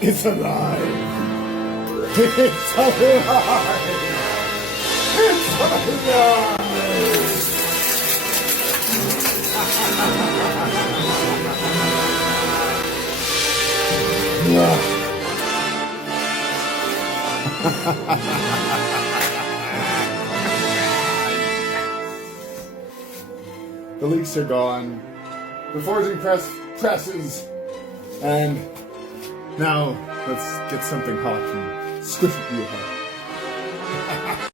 It's alive! It's alive! It's alive! The leaks are gone. The forging press presses. And now let's get something hot and squish it real hard.